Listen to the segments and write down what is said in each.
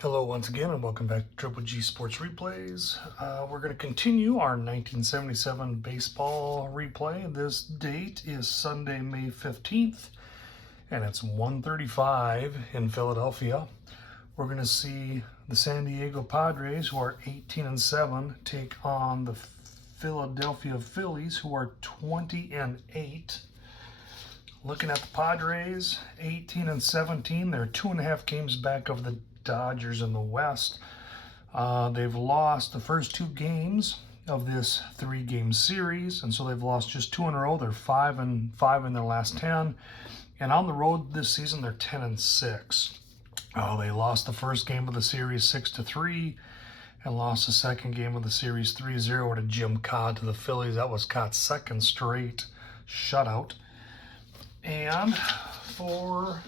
Hello once again and welcome back to Triple G Sports Replays. We're going to continue our 1977 baseball replay. This date is Sunday, May 15th, and it's 1:35 in Philadelphia. We're going to see the San Diego Padres, who are 18-7, take on the Philadelphia Phillies, who are 20-8. Looking at the Padres, 18-17, they're 2.5 games back of the Dodgers in the West. They've lost the first 2 games of this 3-game series, and so they've lost just 2 in a row. They're 5-5 in their last 10, and on the road this season they're 10-6. They lost the first game of the series 6-3, and lost the second game of the series 3-0 to Jim Codd to the Phillies. That was Codd's second straight shutout. And for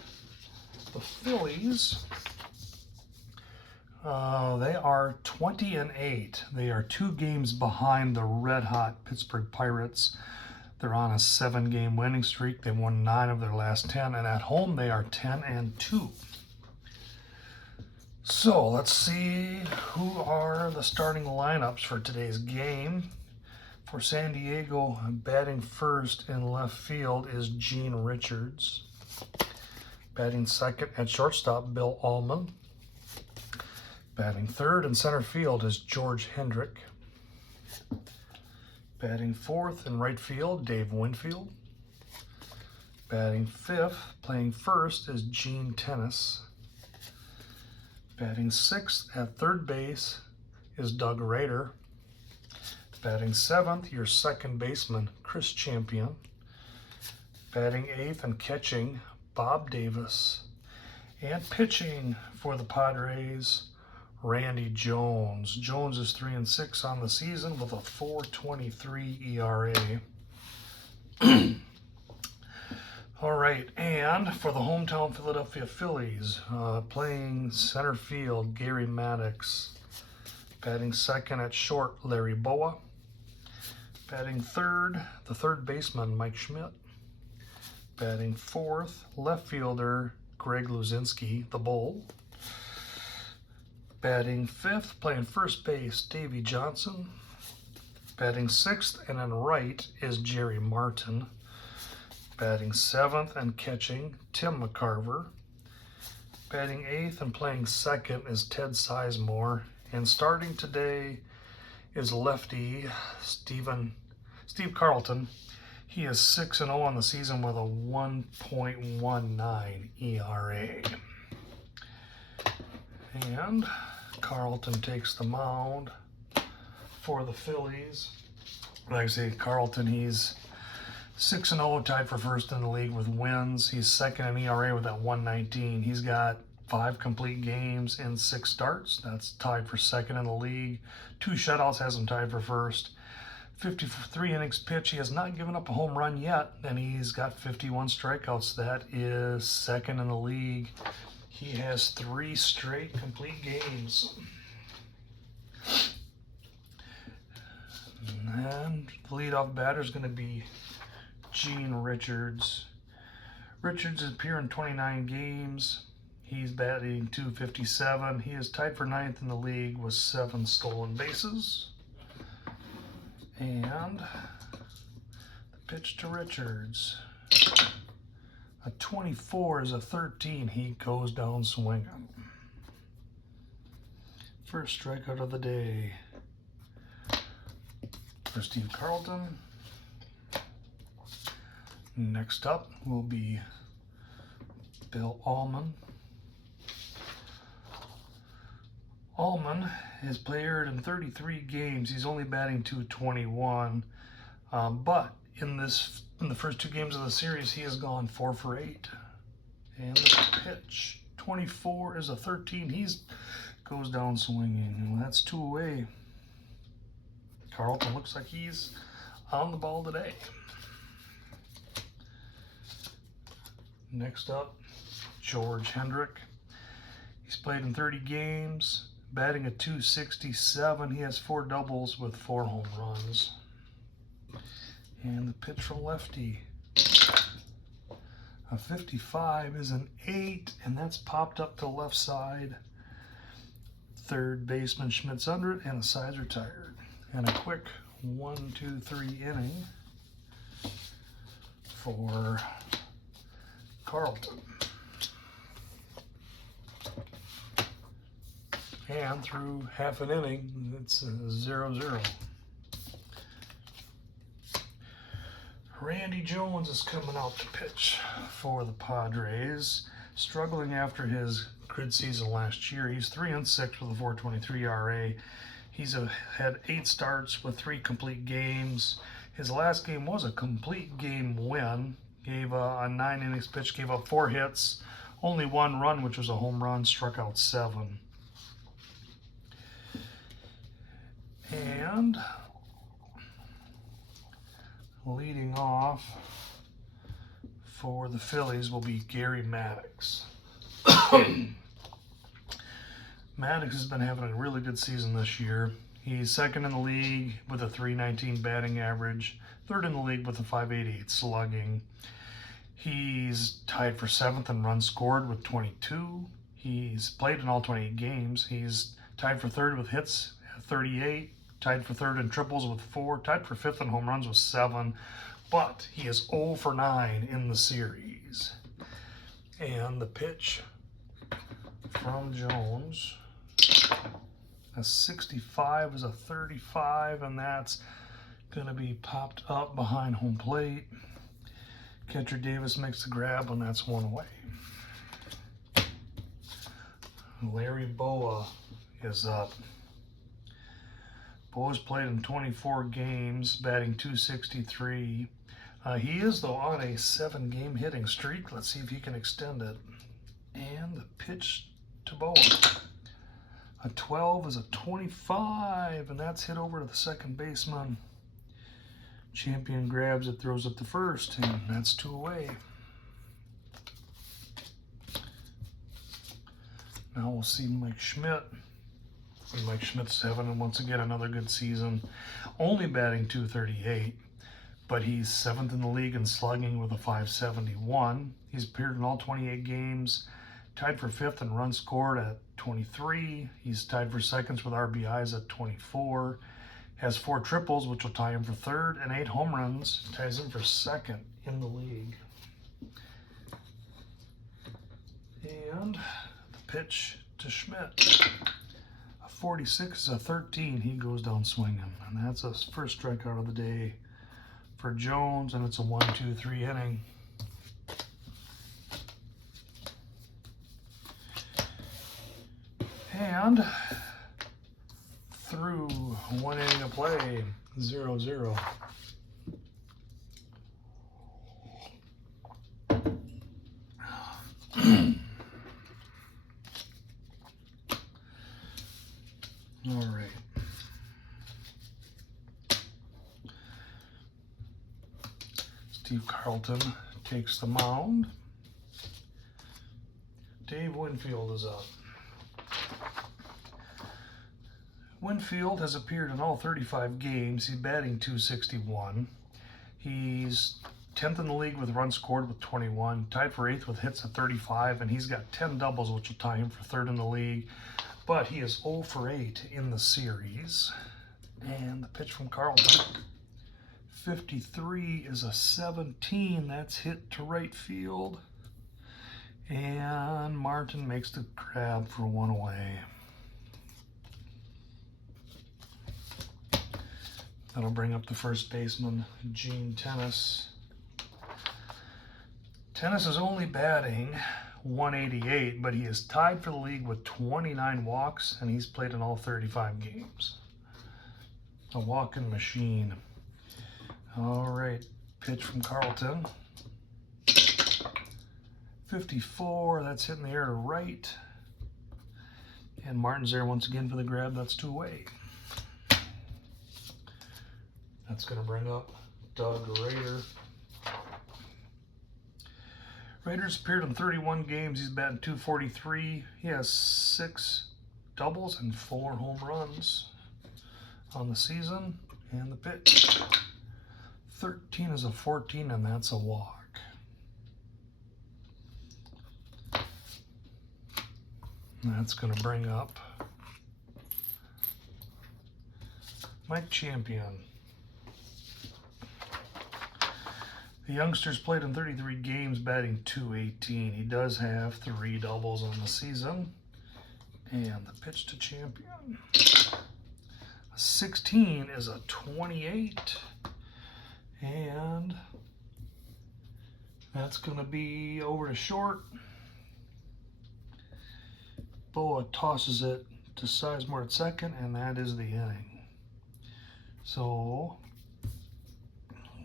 the Phillies, they are 20-8. They are 2 games behind the red-hot Pittsburgh Pirates. They're on a 7-game winning streak. They've won 9 of their last 10, and at home they are 10-2. So let's see who are the starting lineups for today's game. For San Diego, batting first in left field is Gene Richards. Batting second at shortstop, Bill Allman. Batting third in center field is George Hendrick. Batting fourth in right field, Dave Winfield. Batting fifth, playing first, is Gene Tennis. Batting sixth at third base is Doug Rader. Batting seventh, your second baseman, Chris Champion. Batting eighth and catching, Bob Davis. And pitching for the Padres, Randy Jones. Jones is 3-6 on the season with a 4.23 ERA. All right, and for the hometown Philadelphia Phillies, playing center field, Gary Maddox. Batting second at short, Larry Boa. Batting third, the third baseman, Mike Schmidt. Batting fourth, left fielder, Greg Luzinski, the Bull. Batting fifth, playing first base, Davey Johnson. Batting sixth and in right is Jerry Martin. Batting seventh and catching, Tim McCarver. Batting eighth and playing second is Ted Sizemore. And starting today is lefty Steve Carlton. He is 6-0 on the season with a 1.19 ERA. And Carlton takes the mound for the Phillies. Like I say, Carlton, he's 6-0, tied for first in the league with wins. He's second in ERA with that 1.19. He's got 5 complete games in 6 starts. That's tied for second in the league. 2 shutouts has him tied for first. 53 innings pitched. He has not given up a home run yet, and he's got 51 strikeouts. That is second in the league. He has 3 straight complete games. And the leadoff batter is going to be Gene Richards. Richards has appeared in 29 games. He's batting .257. He is tied for 9th in the league with 7 stolen bases. And the pitch to Richards. A 24 is a 13. He goes down swinging. First strikeout of the day for Steve Carlton. Next up will be Bill Allman. Allman has played in 33 games. He's only batting .221, but in the first 2 games of the series, he has gone 4 for 8. And the pitch, 24 is a 13. He goes down swinging, and that's 2 away. Carlton looks like he's on the ball today. Next up, George Hendrick. He's played in 30 games, batting at .267. He has 4 doubles with 4 home runs. And the pitch from lefty. A 55 is an 8, and that's popped up to left side. Third baseman Schmidt's under it, and the side's retired. And a quick 1-2-3 inning for Carlton. And through half an inning, it's 0-0. Randy Jones is coming out to pitch for the Padres, struggling after his good season last year. He's 3-6 with a 4.23 ERA. He's had 8 starts with 3 complete games. His last game was a complete game win. Gave a 9 innings pitch, gave up 4 hits, only 1 run, which was a home run, struck out 7. And leading off for the Phillies will be Gary Maddox. Maddox has been having a really good season this year. He's second in the league with a .319 batting average, third in the league with a .588 slugging. He's tied for 7th in runs scored with 22. He's played in all 28 games. He's tied for 3rd with hits at 38, tied for 3rd in triples with 4, tied for 5th in home runs with 7, but he is 0 for 9 in the series. And the pitch from Jones, a 65 is a 35, and that's going to be popped up behind home plate. Catcher Davis makes the grab, and that's 1 away. Larry Boa is up. Boa's played in 24 games, batting .263. He is, though, on a 7-game hitting streak. Let's see if he can extend it. And the pitch to Boa. A 12 is a 25, and that's hit over to the second baseman. Champion grabs it, throws it to first, and that's 2 away. Now we'll see Mike Schmidt. Mike Schmidt's having, once again, another good season. Only batting .238, but he's 7th in the league in slugging with a .571. He's appeared in all 28 games, tied for 5th in runs scored at 23. He's tied for 2nd with RBIs at 24. Has 4 triples, which will tie him for 3rd, and 8 home runs, ties him for 2nd in the league. And the pitch to Schmidt. 46 is a 13. He goes down swinging, and that's his first strikeout of the day for Jones, and it's a 1-2-3 inning. And through 1 inning of play, 0-0. All right. Steve Carlton takes the mound. Dave Winfield is up. Winfield has appeared in all 35 games. He's batting .261. He's 10th in the league with runs scored with 21, tied for 8th with hits at 35, and he's got 10 doubles, which will tie him for 3rd in the league. But he is 0 for 8 in the series. And the pitch from Carlton, 53 is a 17. That's hit to right field. And Martin makes the grab for 1 away. That'll bring up the first baseman, Gene Tennis. Tennis is only batting .188, but he is tied for the league with 29 walks, and he's played in all 35 games. A walking machine. All right, pitch from Carlton. 54, that's hitting the air to right. And Martin's there once again for the grab. That's 2 away. That's going to bring up Doug Rader. Rader's appeared in 31 games. He's batting .243. He has 6 doubles and 4 home runs on the season. And the pitch, 13 is a 14, and that's a walk. That's going to bring up Mike Champion. The youngster's played in 33 games, batting .218. He does have 3 doubles on the season. And the pitch to Champion. 16 is a 28. And that's going to be over to short. Boa tosses it to Sizemore at second, and that is the inning. So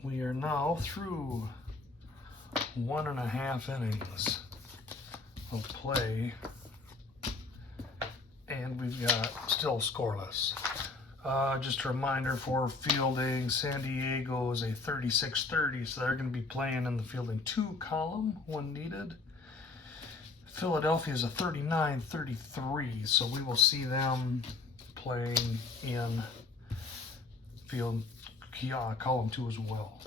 we are now through 1.5 innings of play, and we've got still scoreless. Just a reminder for fielding, San Diego is a 36-30, so they're going to be playing in the fielding 2 column when needed. Philadelphia is a 39-33, so we will see them playing in field column 2 as well.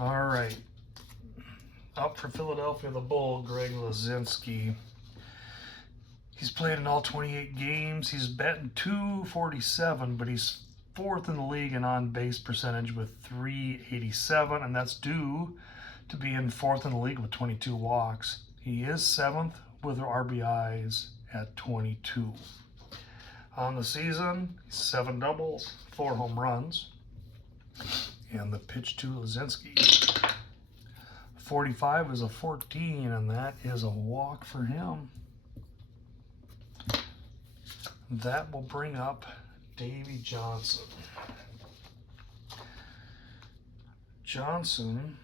All right, up for Philadelphia, the Bull, Greg Lazinski. He's played in all 28 games. He's batting .247, but he's 4th in the league in on-base percentage with .387, and that's due to being 4th in the league with 22 walks. He is 7th with RBIs at 22. On the season, 7 doubles, 4 home runs. And the pitch to Lazinski. 45 is a 14, and that is a walk for him. That will bring up Davey Johnson. Johnson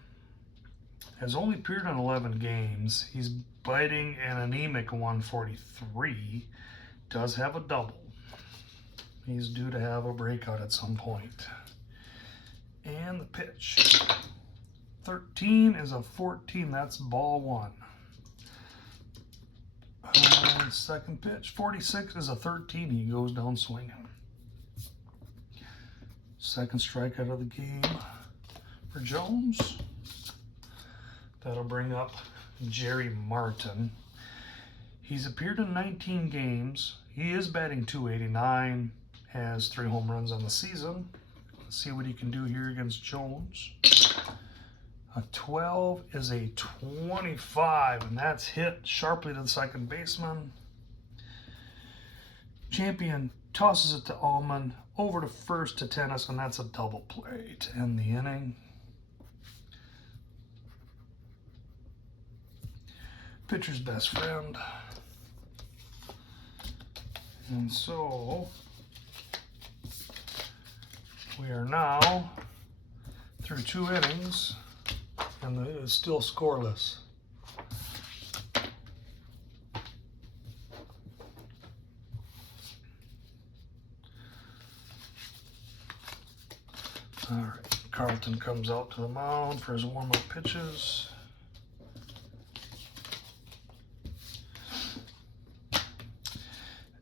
has only appeared in 11 games. He's biting an anemic 143. Does have a double. He's due to have a breakout at some point. And the pitch. 13 is a 14. That's ball 1. Second pitch. 46 is a 13. He goes down swinging. Second strikeout of the game for Jones. That'll bring up Jerry Martin. He's appeared in 19 games. He is batting .289. Has 3 home runs on the season. Let's see what he can do here against Jones. A 12 is a 25, and that's hit sharply to the second baseman. Champion tosses it to Allman, over to first to Tennis, and that's a double play to end the inning. Pitcher's best friend. And so we are now through 2 innings, and it is still scoreless. All right, Carlton comes out to the mound for his warm-up pitches.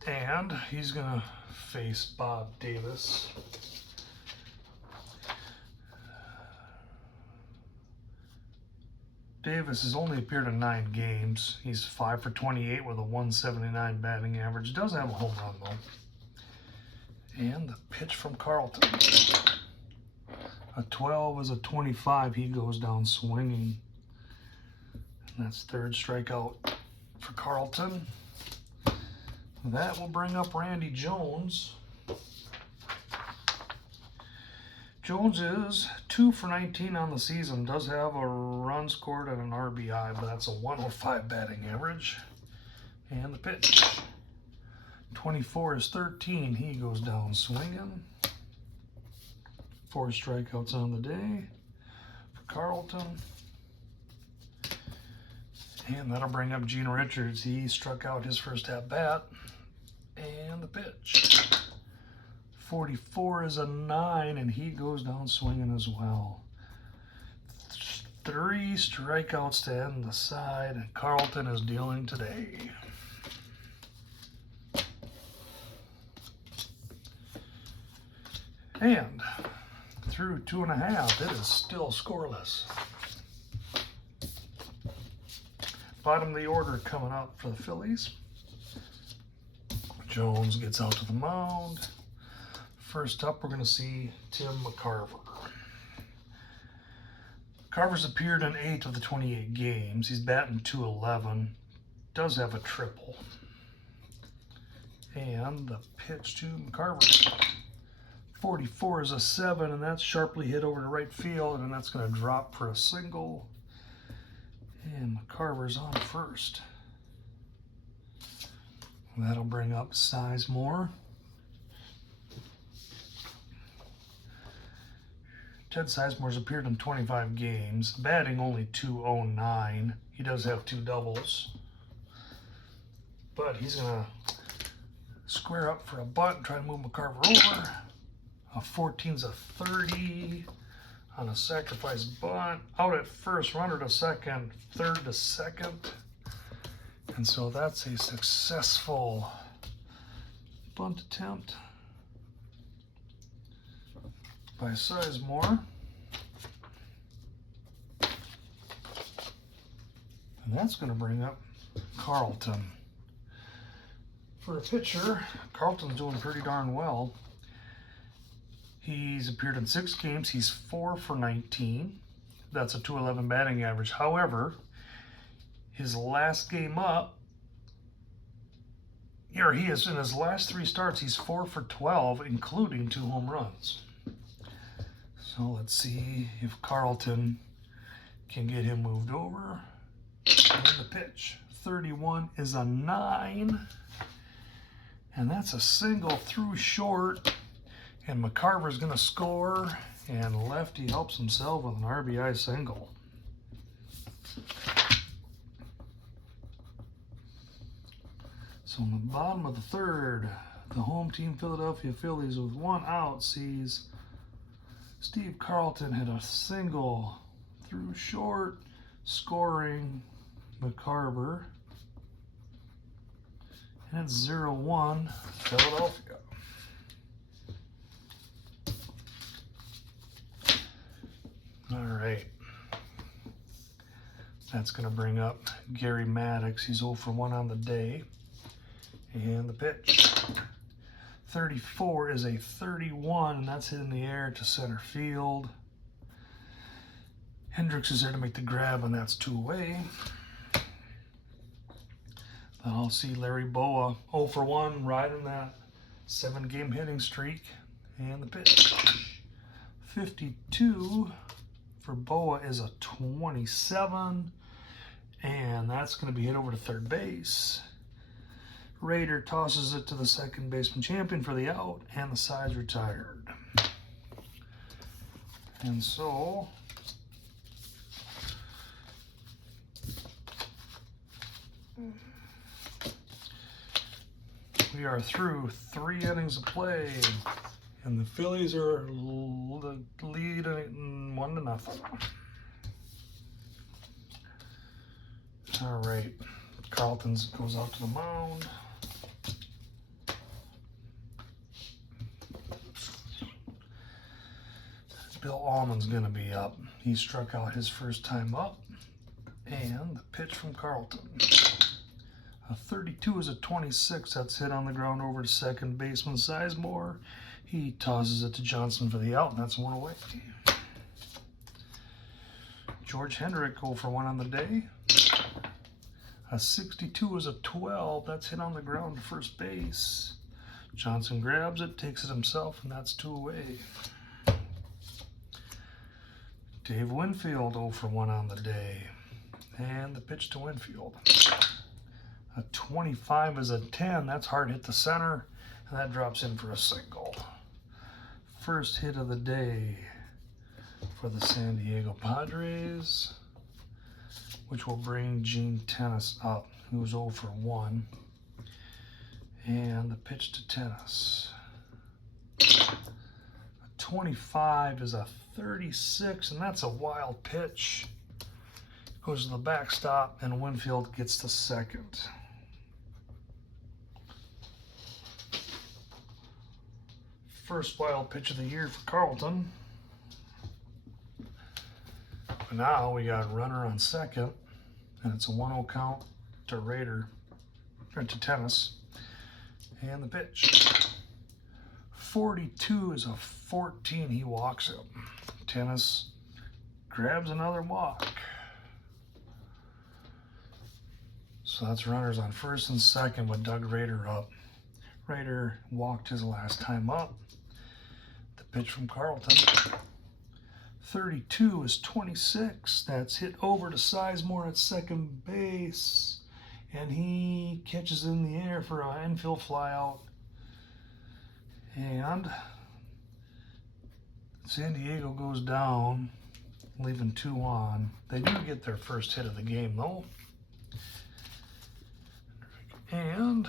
And he's gonna face Bob Davis. Davis has only appeared in 9 games. He's 5 for 28 with a 179 batting average. Does have a home run though. And the pitch from Carlton. A 12 is a 25. He goes down swinging. And that's 3rd strikeout for Carlton. That will bring up Randy Jones. Jones is 2 for 19 on the season. Does have a run scored and an RBI, but that's a 105 batting average. And the pitch. 24 is 13. He goes down swinging. 4 strikeouts on the day for Carlton. And that'll bring up Gene Richards. He struck out his first at-bat. And the pitch. 44 is a 9, and he goes down swinging as well. 3 strikeouts to end the side, and Carlton is dealing today. And through 2.5, it is still scoreless. Bottom of the order coming up for the Phillies. Jones gets out to the mound. First up, we're going to see Tim McCarver. McCarver's appeared in 8 of the 28 games. He's batting .211. Does have a triple. And the pitch to McCarver. 44 is a 7, and that's sharply hit over to right field, and that's going to drop for a single. And McCarver's on first. That'll bring up Sizemore. Ted Sizemore's appeared in 25 games, batting only .209. He does have 2 doubles. But he's going to square up for a bunt and try to move McCarver over. A 14's a 30 on a sacrifice bunt. Out at first, runner to second, third to second. And so that's a successful bunt attempt by Sizemore. And that's going to bring up Carlton. For a pitcher, Carlton's doing pretty darn well. He's appeared in 6 games. He's 4 for 19. That's a .211 batting average. However, his last game up, here he is in his last 3 starts, he's 4 for 12, including 2 home runs. So let's see if Carlton can get him moved over. And the pitch, 31 is a 9. And that's a single through short. And McCarver's going to score, and lefty helps himself with an RBI single. So in the bottom of the third, the home team Philadelphia Phillies with 1 out sees Steve Carlton hit a single through short, scoring McCarver. And it's 0-1 Philadelphia. All right. That's going to bring up Gary Maddox. He's 0 for 1 on the day. And the pitch. 34 is a 31, and that's hit in the air to center field. Hendricks is there to make the grab, and that's 2 away. Then I'll see Larry Boa 0 for 1, riding that 7-game hitting streak. And the pitch. 52 for Boa is a 27, and that's going to be hit over to third base. Rader tosses it to the second baseman champion for the out, and the side's retired. And so we are through 3 innings of play, and the Phillies are leading 1-0. All right, Carlton goes out to the mound. Bill Allman's going to be up. He struck out his first time up. And the pitch from Carlton. A 32 is a 26. That's hit on the ground over to second baseman Sizemore. He tosses it to Johnson for the out, and that's 1 away. George Hendrick 0 for 1 on the day. A 62 is a 12. That's hit on the ground to first base. Johnson grabs it, takes it himself, and that's 2 away. Dave Winfield 0 for 1 on the day. And the pitch to Winfield. A 25 is a 10. That's hard hit to center, and that drops in for a single. First hit of the day for the San Diego Padres, which will bring Gene Tennis up, who's 0 for 1. And the pitch to Tennis. A 25 is a 36, and that's a wild pitch. Goes to the backstop, and Winfield gets to second. First wild pitch of the year for Carlton. Now we got a runner on second, and it's a 1-0 count to Rader, or to Tennis. And the pitch. 42 is a 14. He walks him. Tennis grabs another walk. So that's runners on first and second with Doug Rader up. Rader walked his last time up. The pitch from Carlton. 32 is 26. That's hit over to Sizemore at second base. And he catches in the air for an infield flyout. And San Diego goes down, leaving 2 on. They do get their first hit of the game, though. And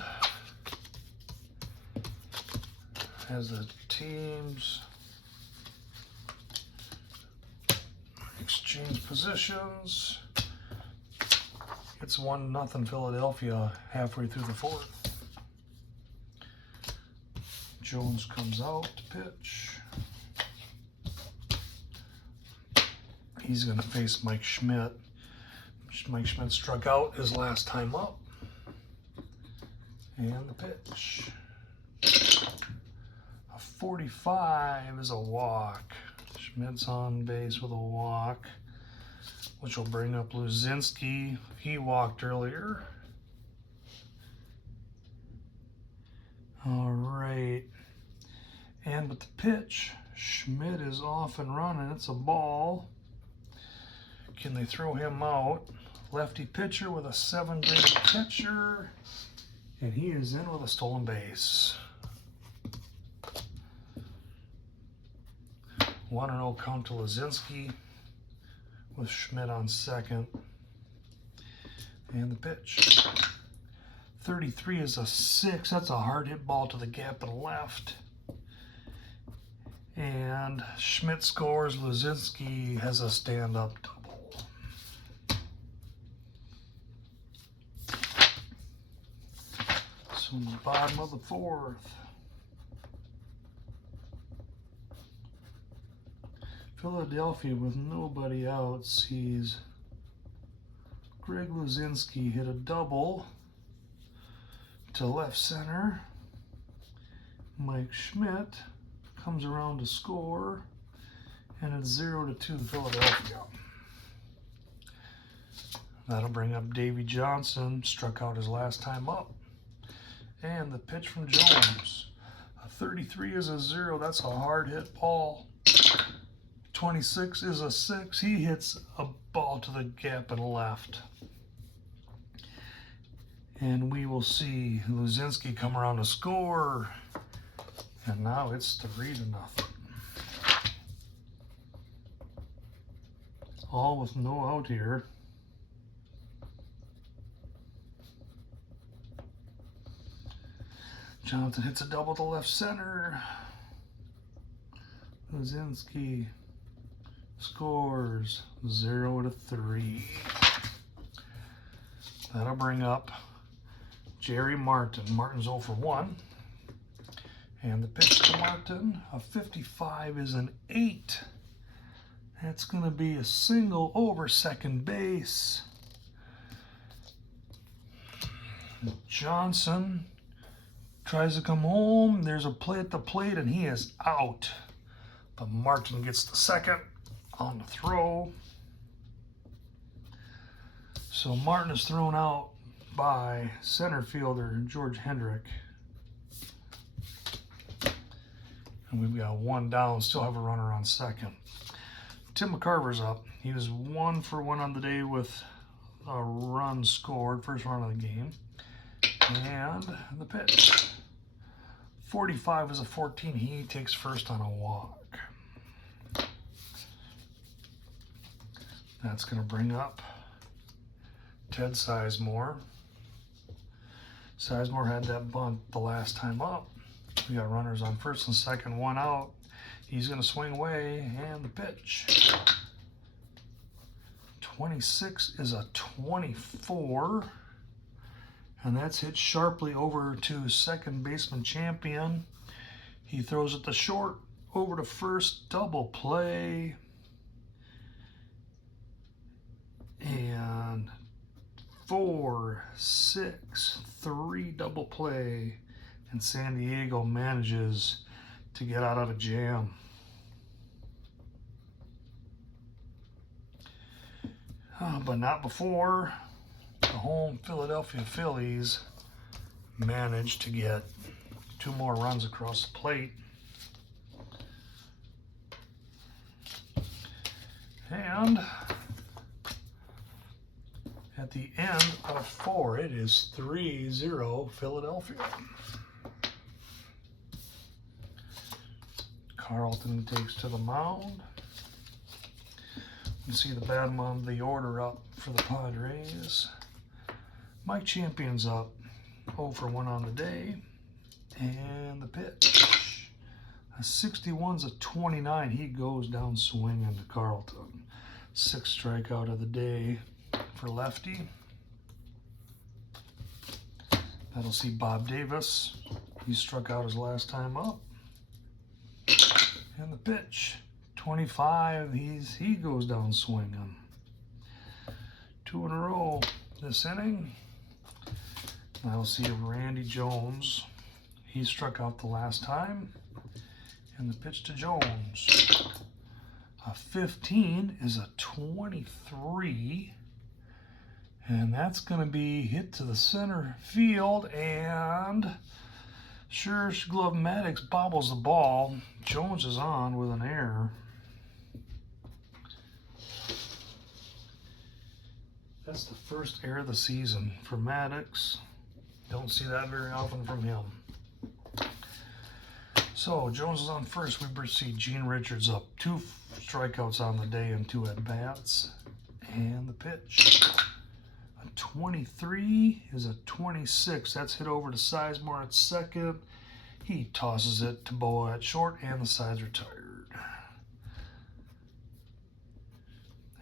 as the teams exchange positions, it's 1-0 Philadelphia halfway through the 4th. Jones comes out to pitch. He's going to face Mike Schmidt. Mike Schmidt struck out his last time up. And the pitch. A 45 is a walk. Schmidt's on base with a walk, which will bring up Luzinski. He walked earlier. All right. And with the pitch, Schmidt is off and running. It's a ball. Can they throw him out? Lefty pitcher with a 7-grade catcher. And he is in with a stolen base. 1-0 count to Luzinski with Schmidt on second. And the pitch. 33 is a 6. That's a hard hit ball to the gap and left. And Schmidt scores. Luzinski has a stand-up double. So in the bottom of the 4th, Philadelphia with nobody out sees Greg Luzinski hit a double to left center. Mike Schmidt comes around to score, and it's 0-2 Philadelphia. That'll bring up Davy Johnson, struck out his last time up. And the pitch from Jones. A 33 is a 0. That's a hard hit ball. 26 is a 6. He hits a ball to the gap and left. And we will see Luzinski come around to score. And now it's 3-0. All with no out here. Jonathan hits a double to left center. Luzinski scores 0-3. That'll bring up Jerry Martin. Martin's 0 for 1. And the pitch to Martin, a 55 is an 8. That's going to be a single over second base. Johnson tries to come home. There's a play at the plate, and he is out. But Martin gets the second on the throw. So Martin is thrown out by center fielder George Hendrick. And we've got 1 down, still have a runner on second. Tim McCarver's up. He was 1 for 1 on the day with a run scored, first run of the game. And the pitch. 45 is a 14. He takes first on a walk. That's going to bring up Ted Sizemore. Sizemore had that bunt the last time up. We got runners on first and second, 1 out. He's going to swing away, and the pitch. 26 is a 24. And that's hit sharply over to second baseman Champion. He throws it to short, over to first, double play. And 4, 6, 3 double play. And San Diego manages to get out of a jam. But not before the home Philadelphia Phillies managed to get 2 more runs across the plate. And at the end of 4, it is 3-0 Philadelphia. Carlton takes to the mound. You see the bottom of the order up for the Padres. Mike Champion's up 0 for 1 on the day. And the pitch. A 61's a 29. He goes down swinging to Carlton. 6th strikeout of the day for lefty. That'll see Bob Davis. He struck out his last time up. And the pitch. 25, he goes down swinging. 2 in a row this inning. I'll see Randy Jones. He struck out the last time. And the pitch to Jones. A 15 is a 23. And that's going to be hit to the center field. And sure, Glove Maddox bobbles the ball. Jones is on with an error. That's the first error of the season for Maddox. Don't see that very often from him. So Jones is on first. We see Gene Richards up. 2 strikeouts on the day and 2 at-bats. And the pitch. A 23 is a 26. That's hit over to Sizemore at second. He tosses it to Boa at short, and the side's retired.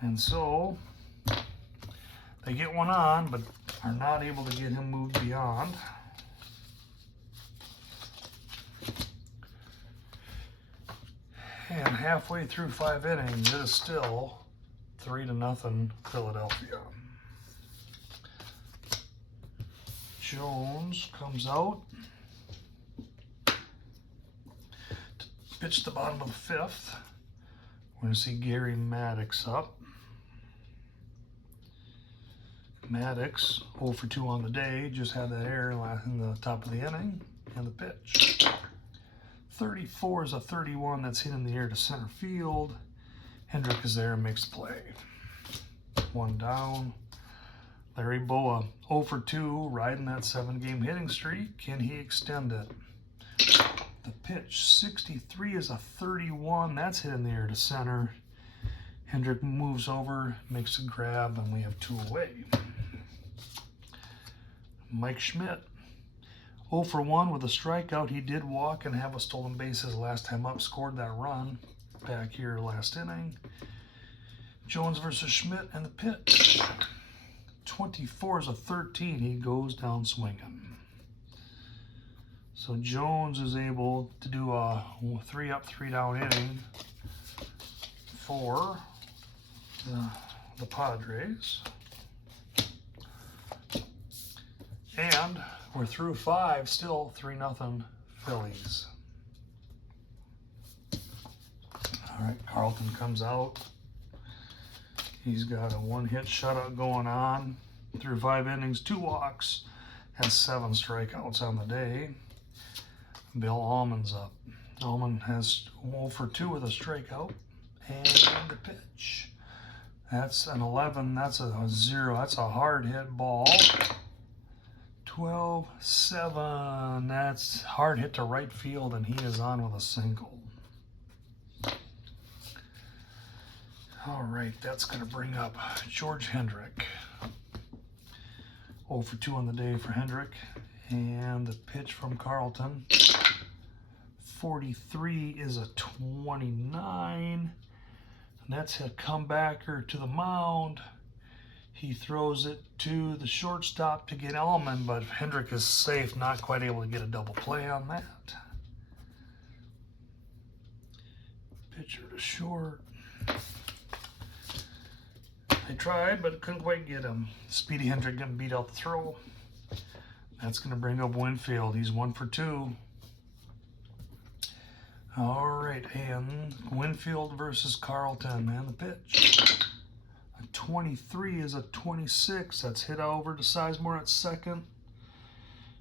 And so they get one on, but are not able to get him moved beyond. And halfway through 5 innings, it is still 3-0 Philadelphia. Jones comes out to pitch the bottom of the 5th. We're going to see Gary Maddox up. Maddox, 0 for 2 on the day, just had that error in the top of the inning. And the pitch. 34 is a 31 that's hit in the air to center field. Hendrick is there and makes the play. 1 down. Larry Boa, 0 for 2, riding that 7-game hitting streak. Can he extend it? The pitch, 63 is a 31. That's hit in the air to center. Hendrick moves over, makes a grab, and we have 2 away. Mike Schmidt, 0 for 1 with a strikeout. He did walk and have a stolen bases last time up. Scored that run back here last inning. Jones versus Schmidt and the pitch. 24 is a 13. He goes down swinging. So Jones is able to do a 3-up, 3-down inning for the Padres. And we're through 5, still 3-0 Phillies. All right, Carlton comes out. He's got a 1-hit shutout going on through 5 innings, 2 walks, has 7 strikeouts on the day. Bill Allman's up. Allman has 0 for 2 with a strikeout. And the pitch. That's an 11. That's a 0. That's a hard hit ball. 12-7. That's hard hit to right field, and he is on with a single. All right, that's going to bring up George Hendrick. 0 for 2 on the day for Hendrick. And the pitch from Carlton. 43 is a 29. And that's a comebacker to the mound. He throws it to the shortstop to get Allman, but Hendrick is safe, not quite able to get a double play on that. Pitcher to short. They tried, but couldn't quite get him. Speedy Hendrick getting beat out the throw. That's going to bring up Winfield. He's 1 for 2. All right, and Winfield versus Carlton, and the pitch. A 23 is a 26. That's hit over to Sizemore at second.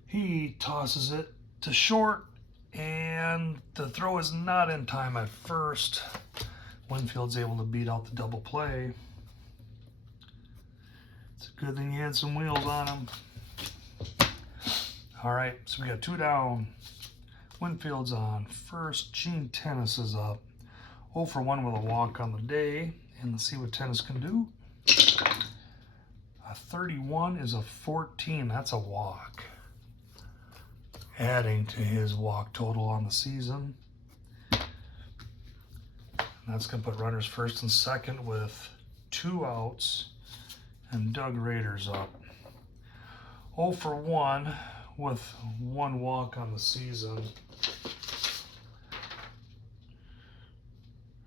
He tosses it to short, and the throw is not in time at first. Winfield's able to beat out the double play. It's a good thing he had some wheels on him. All right, so we got 2 down. Winfield's on first. Gene Tennis is up. 0 for 1 with a walk on the day. And let's see what Tennis can do. A 31 is a 14. That's a walk. Adding to his walk total on the season. And that's going to put runners first and second with 2 outs. And Doug Rader's up. 0 for 1 with 1 walk on the season.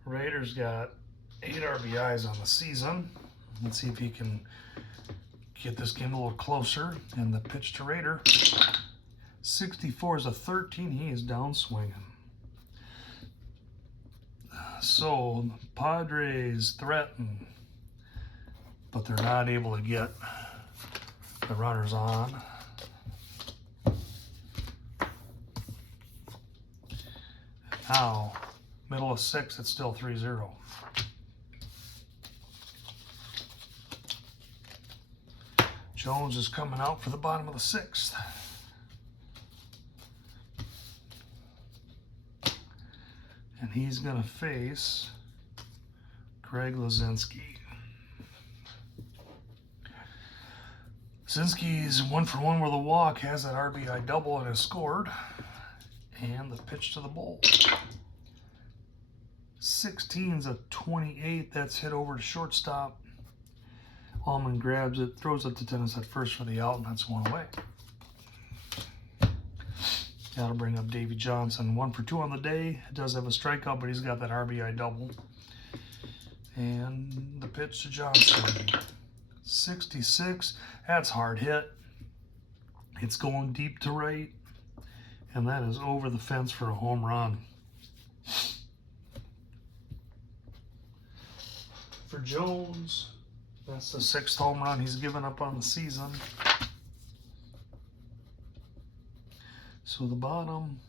Rader's got 8 RBIs on the season. Let's see if he can get this game a little closer. And the pitch to Rader. 64 is a 13. He is down swinging. So the Padres threaten, but they're not able to get the runners on. Now, middle of 6, it's still 3-0. Jones is coming out for the bottom of the 6th. And he's going to face Greg Lazinski. Lazinski's 1 for 1 with a walk, has that RBI double and has scored. And the pitch to the bull. 16's a 28. That's hit over to shortstop. Allman grabs it, throws it to Tennis at first for the out, and that's 1 away. That'll bring up Davy Johnson. 1 for 2 on the day. Does have a strikeout, but he's got that RBI double. And the pitch to Johnson. 66. That's hard hit. It's going deep to right. And that is over the fence for a home run. For Jones, that's the 6th home run he's given up on the season. So the bottom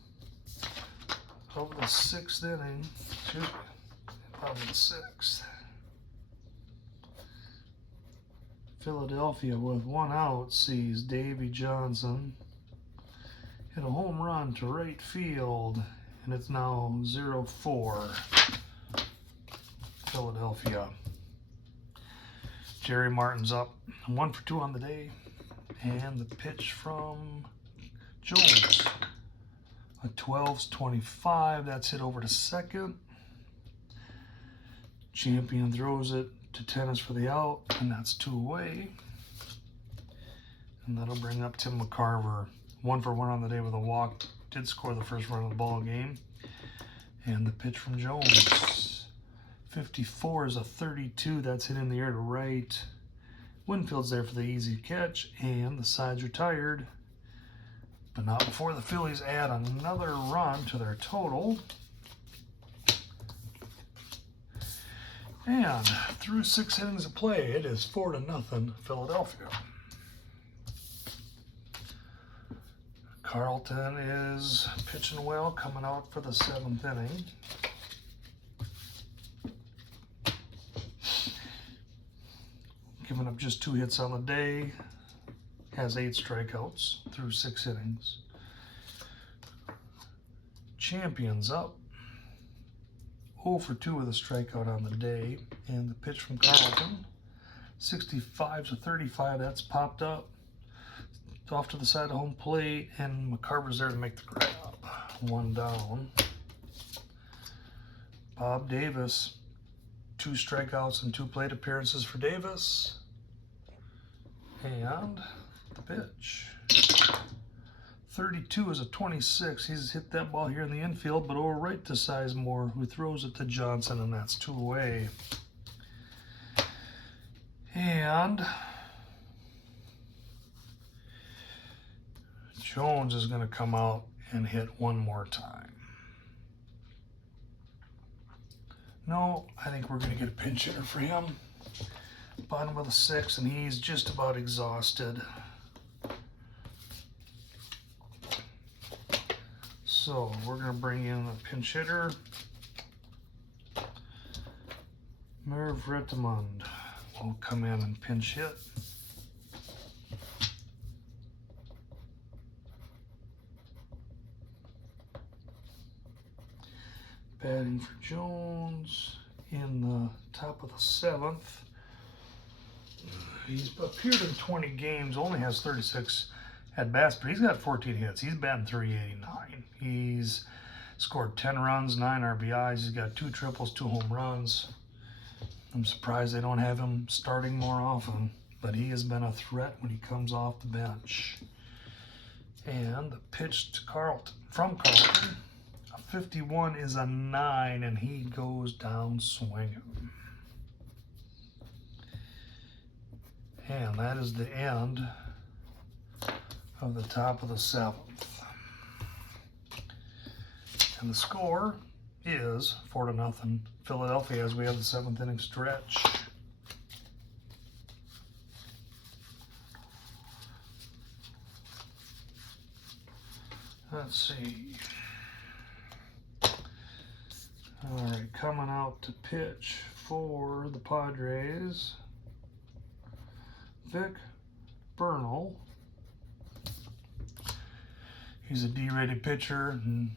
of the 6th inning, bottom of the 6th, Philadelphia with 1 out sees Davy Johnson hit a home run to right field, and it's now 0-4 Philadelphia. Jerry Martin's up 1 for 2 on the day, and the pitch from Jones. A 12's 25, that's hit over to second. Champion throws it to Tennis for the out, and that's 2 away. And that'll bring up Tim McCarver. 1 for 1 on the day with a walk. Did score the first run of the ball game. And the pitch from Jones. 54 is a 32. That's hit in the air to right. Winfield's there for the easy catch. And the side's retired. But not before the Phillies add another run to their total. And through 6 innings of play, it is 4-0 Philadelphia. Carlton is pitching well, coming out for the 7th inning. Giving up just 2 hits on the day. Has 8 strikeouts through 6 innings. Champion's up. 0 for 2 with a strikeout on the day. And the pitch from Carlton. 65's a 35. That's popped up. Off to the side of home plate, and McCarver's there to make the grab. 1 down. Bob Davis, 2 strikeouts and 2 plate appearances for Davis. And the pitch. 32 is a 26. He's hit that ball here in the infield, but over right to Sizemore, who throws it to Johnson, and that's 2 away. And Jones is going to come out and hit 1 more time. No, I think we're going to get a pinch hitter for him. Bottom of the 6th, and he's just about exhausted. So we're going to bring in a pinch hitter. Merv Rettemund will come in and pinch hit. Batting for Jones in the top of the 7th. He's appeared in 20 games, only has 36 at-bats, but he's got 14 hits. He's batting .389. He's scored 10 runs, 9 RBIs. He's got 2 triples, 2 home runs. I'm surprised they don't have him starting more often, but he has been a threat when he comes off the bench. And the pitch to Carlton, from Carlton, a 51 is a 9, and he goes down swinging. And that is the end of the top of the 7th. And the score is 4-0 Philadelphia as we have the 7th inning stretch. Let's see. All right, coming out to pitch for the Padres, Vic Bernal. He's a D-rated pitcher, and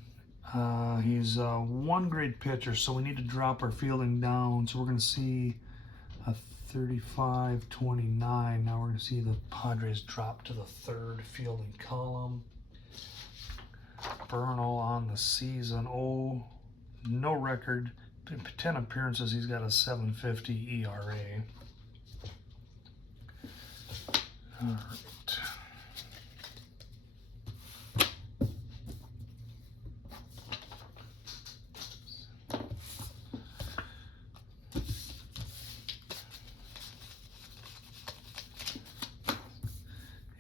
he's a 1-grade pitcher, so we need to drop our fielding down. So we're going to see a 35-29. Now we're going to see the Padres drop to the 3rd fielding column. Bernal on the season, no record, 10 appearances. He's got a 7.50 ERA. All right.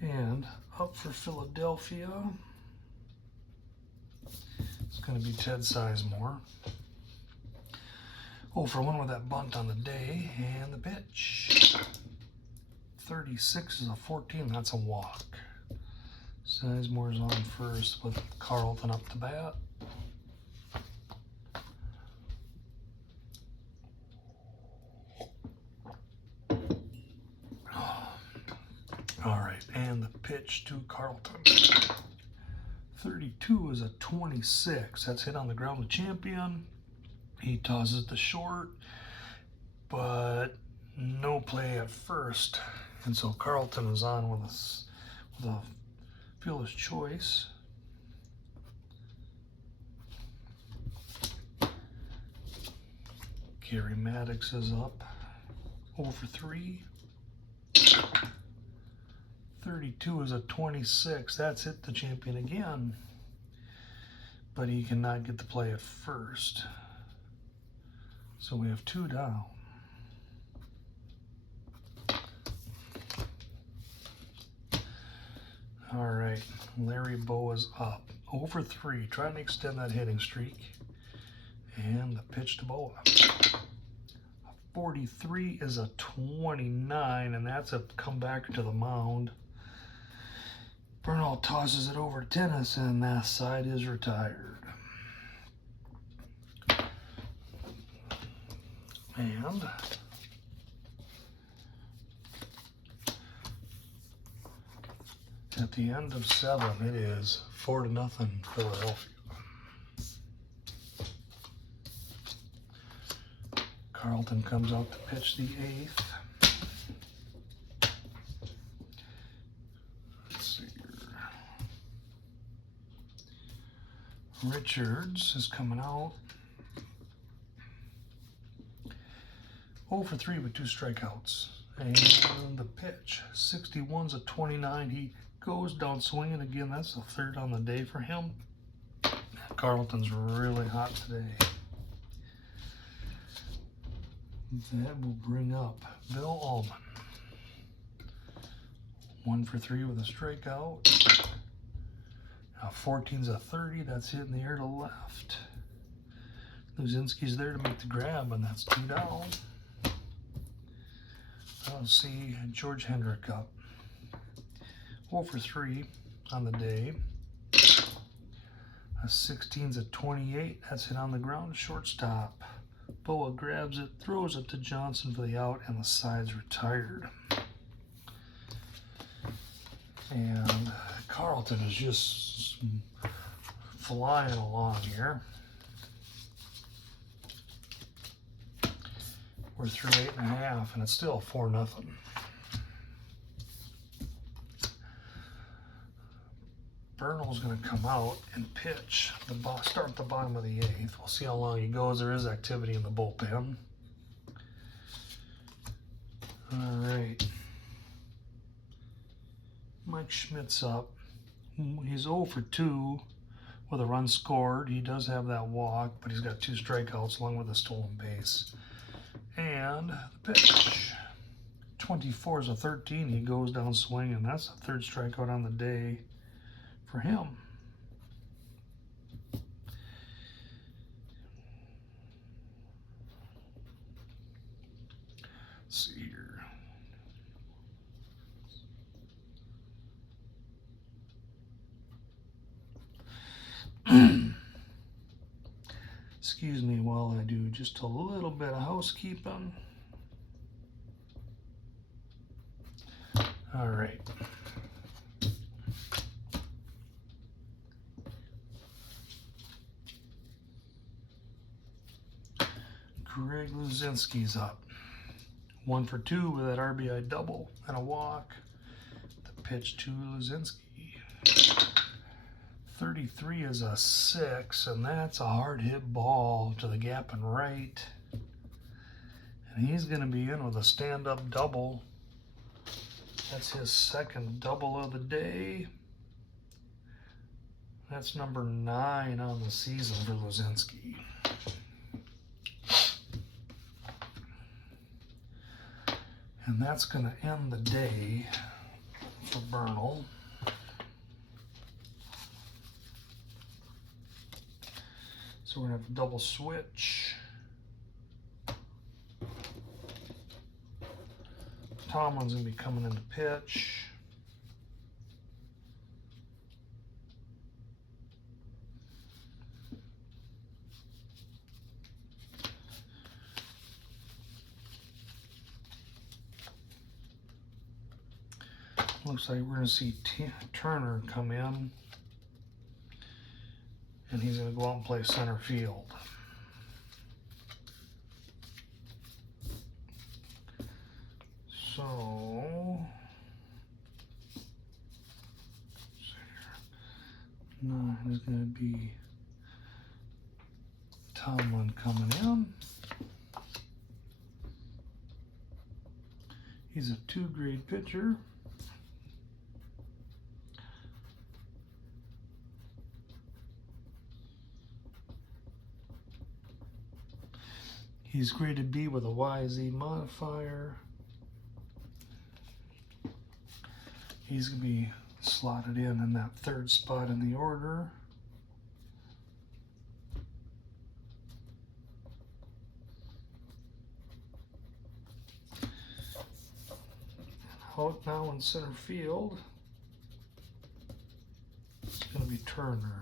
And up for Philadelphia, it's going to be Ted Sizemore. 0-for-1 with that bunt on the day, and the pitch. 36 is a 14, that's a walk. Sizemore's on first with Carlton up to bat. All right, and the pitch to Carlton. 32 is a 26. That's hit on the ground, the champion. He tosses the short, but no play at first. And so Carlton is on with a fielder's choice. Gary Maddox is up 0-for-3. 32 is a 26. That's hit the champion again, but he cannot get the play at first. So we have 2 down. All right, Larry Bowa's up 0-for-3, trying to extend that hitting streak. And the pitch to Bowa. 43 is a 29, and that's a comebacker to the mound. Bernal tosses it over to Tennis, and that side is retired. And at the end of 7, it is 4-0 Philadelphia. Carlton comes out to pitch the 8th. Let's see here. Richards is coming out. 0-for-3 with 2 strikeouts. And the pitch, 61's a 29. He goes down swinging again. That's the 3rd on the day for him. Carlton's really hot today. That will bring up Bill Allman. 1-for-3 with a strikeout. Now 14's a 30. That's hitting the air to left. Luzinski's there to make the grab, and that's 2 down. I'll see George Hendrick up. 0 for 3 on the day. A 16's a 28. That's hit on the ground, shortstop. Boa grabs it, throws it to Johnson for the out, and the side's retired. And Carlton is just flying along here. We're through 8.5, and it's still 4-0. Bernal's going to come out and pitch. Start at the bottom of the 8th. We'll see how long he goes. There is activity in the bullpen. All right. Mike Schmidt's up. He's 0 for 2 with a run scored. He does have that walk, but he's got 2 strikeouts along with a stolen base. And the pitch. 24 is a 13. He goes down swinging. That's the 3rd strikeout on the day for him. Let's see here. Excuse me while I do just a little bit of housekeeping. All right. Greg Luzinski's up. 1 for 2 with that RBI double and a walk. The pitch to Luzinski. 33 is a 6, and that's a hard hit ball to the gap and right. And he's going to be in with a stand-up double. That's his 2nd double of the day. That's number 9 on the season for Luzinski. And that's going to end the day for Bernal. So we're going to have a double switch. Tomlin's going to be coming in to pitch. Looks like we're going to see Turner come in. And he's going to go out and play center field. So, 9 is going to be Tomlin coming in. He's a 2-grade pitcher. He's graded B with a YZ modifier. He's going to be slotted in that 3rd spot in the order. Out now in center field, it's going to be Turner.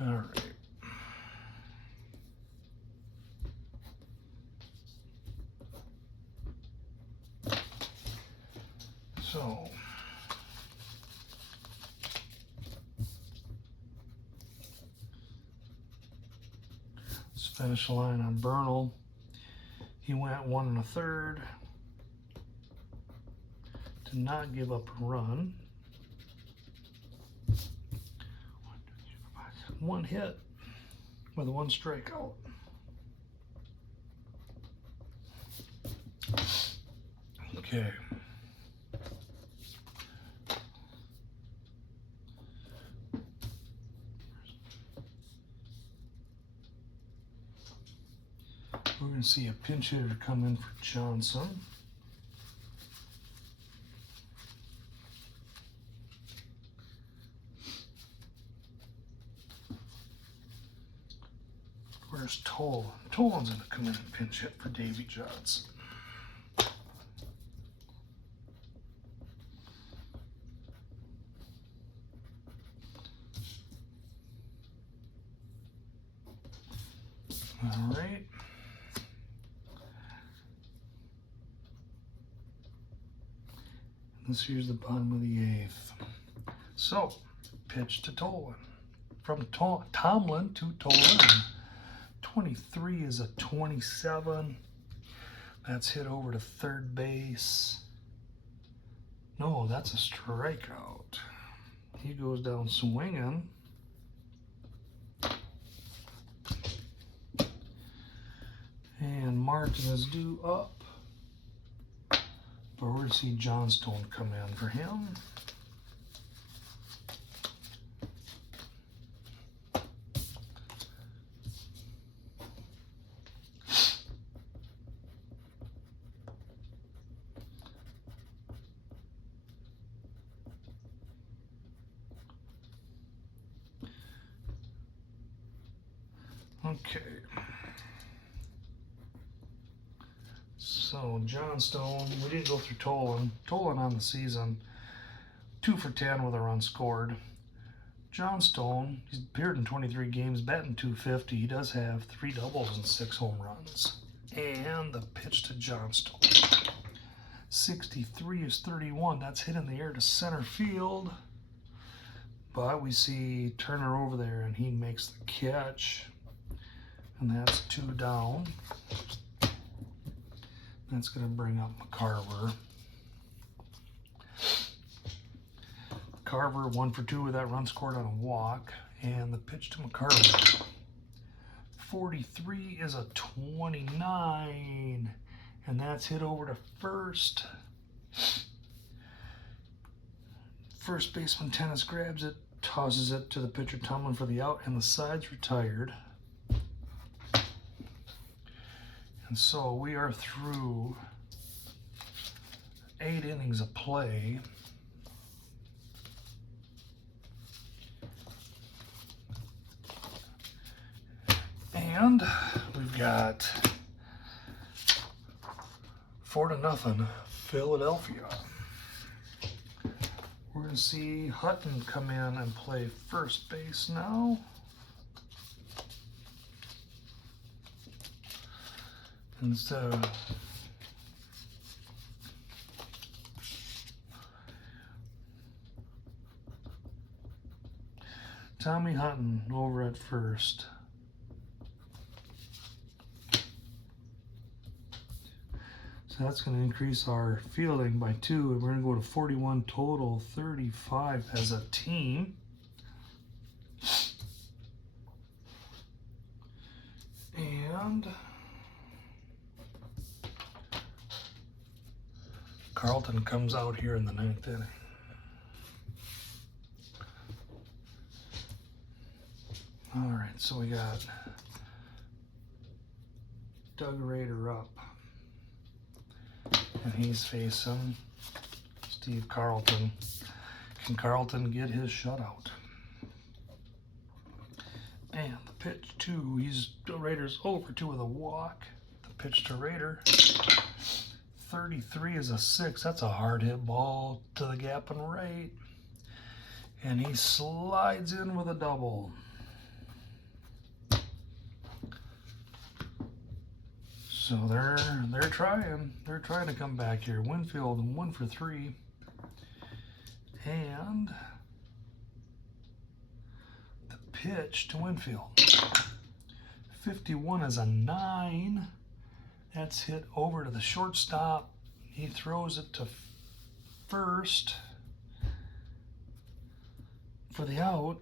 All right. So, let's finish the line on Bernal. He went 1 1/3 to not give up a run. 1 hit with 1 strikeout. Okay. We're going to see a pinch hitter come in for Johnson. There's Tolan. Tolan's going to come in and pinch hit for Davy Johnson. All right. This here's the bottom of the 8th. So, pitch to Tolan. From Tomlin to Tolan. 23 is a 27. That's hit over to third base. No, that's a strikeout. He goes down swinging. And Martin is due up. But we're going to see Johnstone come in for him. Okay. So Johnstone, we didn't go through Tolan. Tolan on the season, 2 for 10 with a run scored. Johnstone, he's appeared in 23 games, batting .250. He does have 3 doubles and 6 home runs. And the pitch to Johnstone. 63 is 31. That's hit in the air to center field. But we see Turner over there, and he makes the catch. And that's 2 down. That's going to bring up McCarver. Carver 1 for 2 with that run scored on a walk. And the pitch to McCarver. 43 is a 29. And that's hit over to first. First baseman Tennis grabs it, tosses it to the pitcher Tomlin for the out, and the side's retired. And so we are through 8 innings of play. And we've got 4-0 Philadelphia. We're going to see Hutton come in and play first base now. And so Tommy Hutton over at first. So that's going to increase our fielding by 2, and we're going to go to 41 total, 35 as a team. And Carlton comes out here in the 9th inning. All right, so we got Doug Rader up. And he's facing Steve Carlton. Can Carlton get his shutout? And the pitch to, he's Rader's over 2 with a walk. The pitch to Rader. 33 is a 6. That's a hard hit ball to the gap and right. And he slides in with a double. So they're trying to come back here. Winfield 1 for 3. And the pitch to Winfield. 51 is a 9. That's hit over to the shortstop. He throws it to first for the out.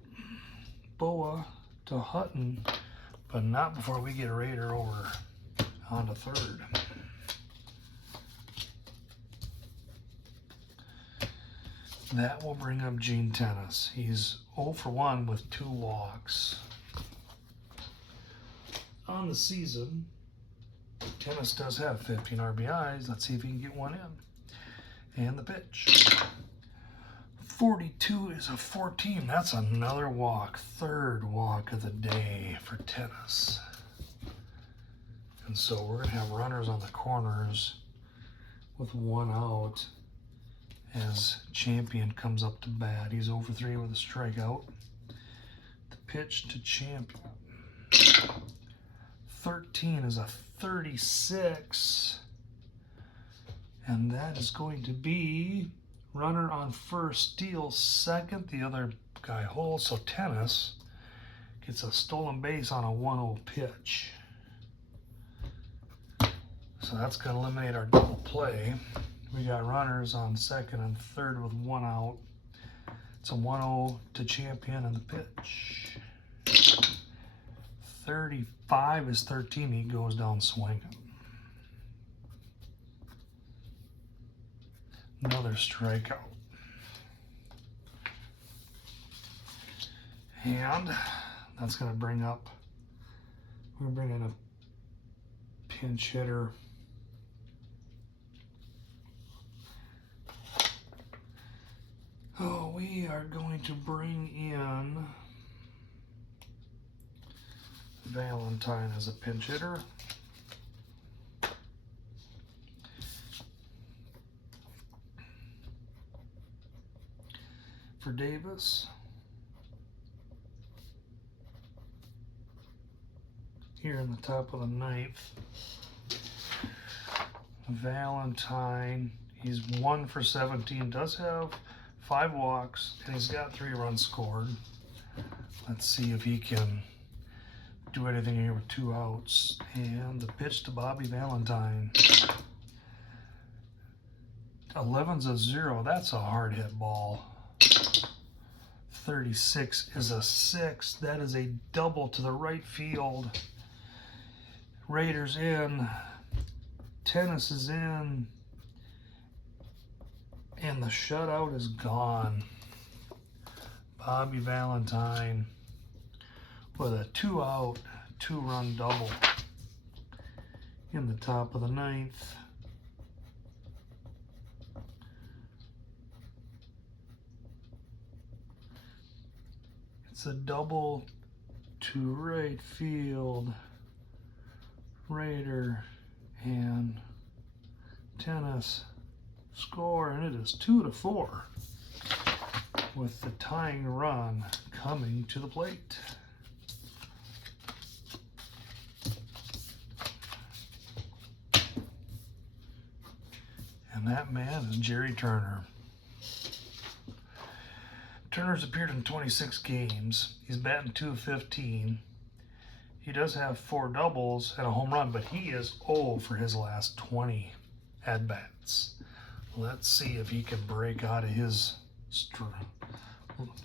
Boa to Hutton, but not before we get Rader over on to third. That will bring up Gene Tennis. He's 0 for 1 with 2 walks. On the season, Tennis does have 15 RBIs. Let's see if he can get one in. And the pitch. 42 is a 14. That's another walk. 3rd walk of the day for Tennis. And so we're going to have runners on the corners with 1 out as Champion comes up to bat. He's 0 for 3 with a strikeout. The pitch to Champion. 13 is a 36. And that is going to be runner on first, steals second. The other guy holds. So Tennis gets a stolen base on a 1-0 pitch. So that's going to eliminate our double play. We got runners on second and third with 1 out. It's a 1-0 to Champion and the pitch. 35 is 13. He goes down swinging. Another strikeout. And that's going to bring up, we're bringing a pinch hitter. Oh, we are going to bring in Valentine as a pinch hitter. For Davis. Here in the top of the 9th. Valentine, he's 1 for 17, does have 5 walks, and he's got 3 runs scored. Let's see if he can do anything here with 2 outs. And the pitch to Bobby Valentine. 11's a 0. That's a hard hit ball. 36 is a 6. That is a double to the right field. Raiders in. Tennis is in. And the shutout is gone. Bobby Valentine with a 2-out, 2-run double in the top of the 9th. It's a double to right field. Raider and Tennis score, and it is 2-4 with the tying run coming to the plate. And that man is Jerry Turner. Turner's appeared in 26 games. He's batting .215. He does have 4 doubles and a home run, but he is 0 for his last 20 at-bats. Let's see if he can break out of his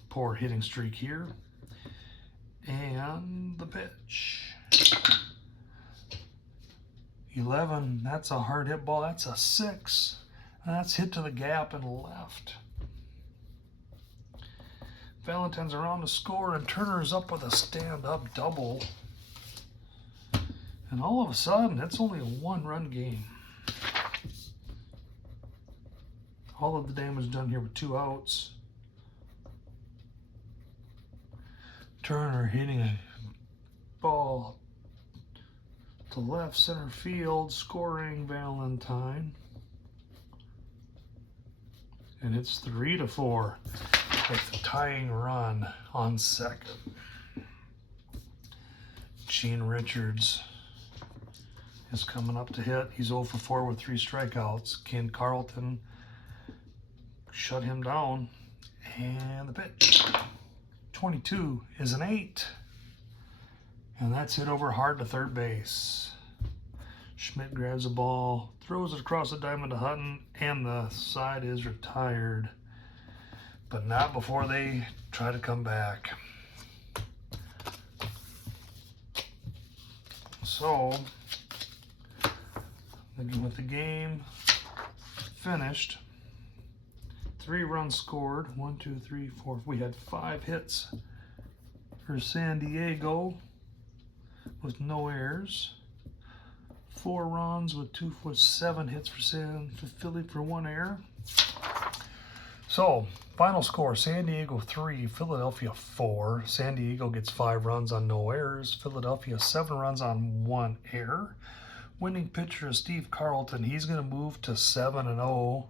poor hitting streak here. And the pitch. 11, that's a hard hit ball. That's a 6. And that's hit to the gap and left. Valentine's around to score, and Turner's up with a stand-up double. And all of a sudden, it's only a 1-run game. All of the damage done here with 2 outs. Turner hitting a ball to left center field, scoring Valentine. And it's 3-4 with the tying run on second. Gene Richards is coming up to hit. He's 0 for 4 with 3 strikeouts. Ken Carlton shut him down. And the pitch. 22 is an 8. And that's hit over hard to third base. Schmidt grabs the ball, throws it across the diamond to Hutton, and the side is retired. But not before they try to come back. So, with the game finished, 3 runs scored. 1, 2, 3, 4. We had 5 hits for San Diego with no errors. 4 runs with 7 hits for Philly for 1 error. So, final score, San Diego 3, Philadelphia 4. San Diego gets 5 runs on no errors. Philadelphia 7 runs on 1 error. Winning pitcher is Steve Carlton. He's going to move to 7-0.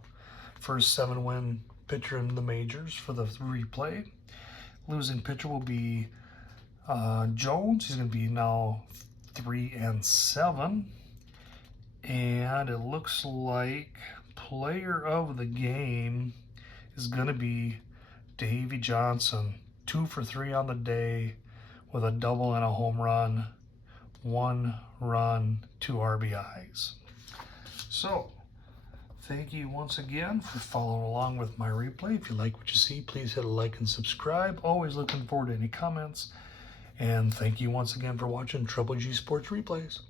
First 7-win pitcher in the majors for the replay. Losing pitcher will be Jones. He's going to be now 3-7. And it looks like player of the game is going to be Davey Johnson. 2 for 3 on the day with a double and a home run. 1 run, 2 RBIs. So, thank you once again for following along with my replay. If you like what you see, please hit a like and subscribe. Always looking forward to any comments. And thank you once again for watching Triple G Sports Replays.